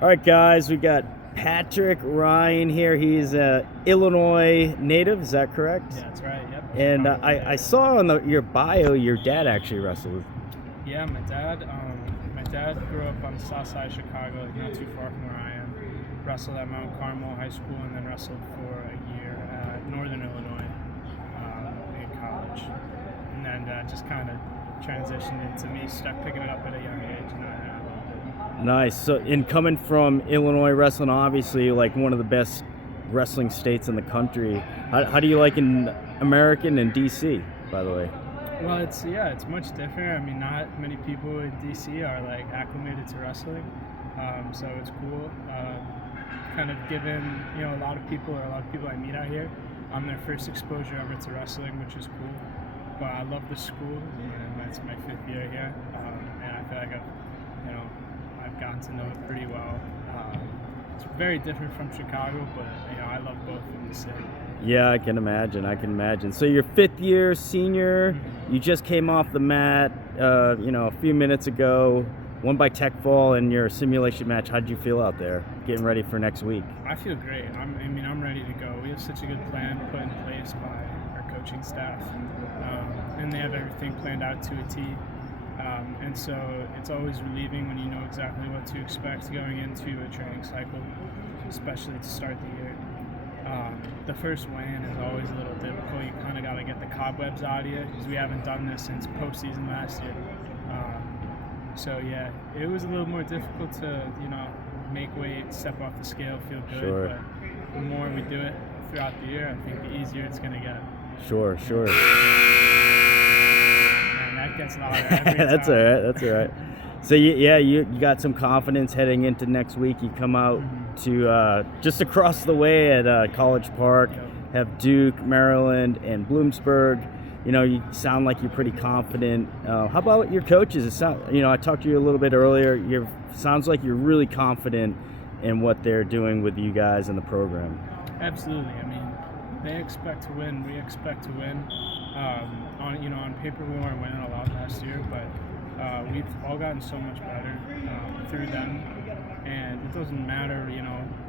All right, guys, we got Patrick Ryan here. He's a Illinois native. Is that correct? Yeah, that's right. Yep. And I saw on your bio your dad actually wrestled. Yeah, my dad. My dad grew up on the south side of Chicago, not too far from where I am. Wrestled at Mount Carmel High School, and then wrestled for a year at Northern Illinois in college. And then just kind of transitioned into me, start picking it up at a young age, and I loved it. Nice. So, in coming from Illinois wrestling, obviously like one of the best wrestling states in the country. How do you like in American and DC, by the way? Well, it's much different. I mean, not many people in DC are like acclimated to wrestling, so it's cool. Kind of given a lot of people I meet out here, I'm their first exposure ever to wrestling, which is cool. But I love the school, and that's my 5th year here, and I feel like I've gotten to know it pretty well. It's very different from Chicago, but I love both of them the same. Yeah, I can imagine. So you're 5th year senior. Mm-hmm. You just came off the mat, a few minutes ago. Won by tech fall in your simulation match. How'd you feel out there, getting ready for next week? I feel great. I'm ready to go. We have such a good plan put in place by our coaching staff, and they have everything planned out to a T. And so it's always relieving when you know exactly what to expect going into a training cycle, especially to start the year. The first weigh-in is always a little difficult. You kind of got to get the cobwebs out of you because we haven't done this since postseason last year. So yeah, it was a little more difficult to make weight, step off the scale, feel good. Sure. But the more we do it throughout the year, I think the easier it's going to get. Sure. And that gets louder every time. That's all right. So you got some confidence heading into next week. You come out to just across the way at College Park, have Duke, Maryland, and Bloomsburg. You sound like you're pretty confident. How about your coaches? I talked to you a little bit earlier. Sounds like you're really confident in what they're doing with you guys in the program. Absolutely. I mean, they expect to win. We expect to win. On paper, we weren't winning a lot last year, but we've all gotten so much better through them. And it doesn't matter.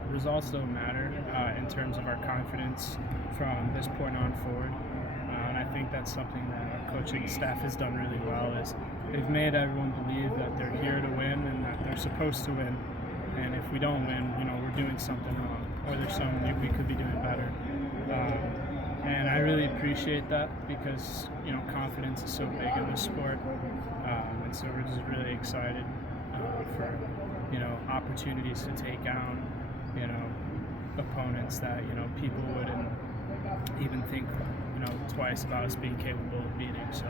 Results don't matter in terms of our confidence from this point on forward. And I think that's something that our coaching staff has done really well. Is they've made everyone believe that they're here to win and that they're supposed to win. And if we don't win, we're doing something wrong, or there's something we could be doing better. And I really appreciate that because confidence is so big in this sport, and so we're just really excited for opportunities to take down opponents that people wouldn't even think twice about us being capable of beating. So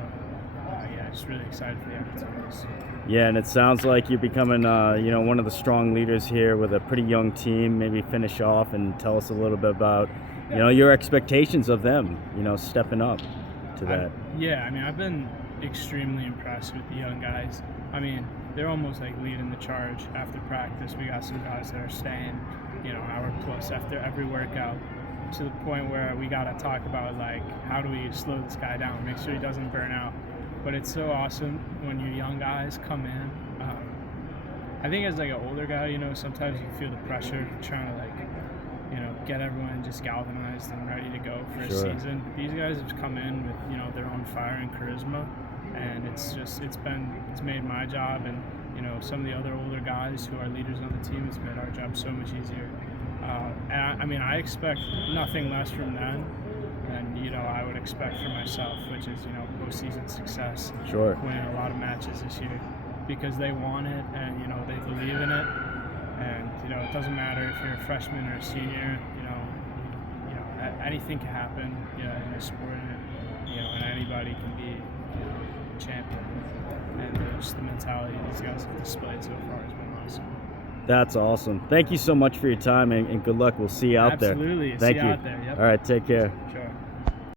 just really excited for the opportunities. Yeah, and it sounds like you're becoming one of the strong leaders here with a pretty young team. Maybe finish off and tell us a little bit about your expectations of them stepping up to that. I've been extremely impressed with the young guys. They're almost like leading the charge after practice. We got some guys that are staying hour plus after every workout, to the point where we got to talk about like how do we slow this guy down, make sure he doesn't burn out. But it's so awesome when your young guys come in. I think as like an older guy, sometimes you feel the pressure trying to get everyone just galvanized and ready to go for a season. But these guys have come in with their own fire and charisma, and it's made my job and some of the other older guys who are leaders on the team, it's made our job so much easier. And I expect nothing less from them than I would expect for myself, which is postseason success, winning a lot of matches this year, because they want it and they believe in it, and it doesn't matter if you're a freshman or a senior, anything can happen in this sport, and anybody can be a champion, and just the mentality these guys have displayed so far has been awesome. That's awesome. Thank you so much for your time, and good luck. We'll see you out there. Absolutely. Thank you. See you out there. Yep. All right, take care. Sure.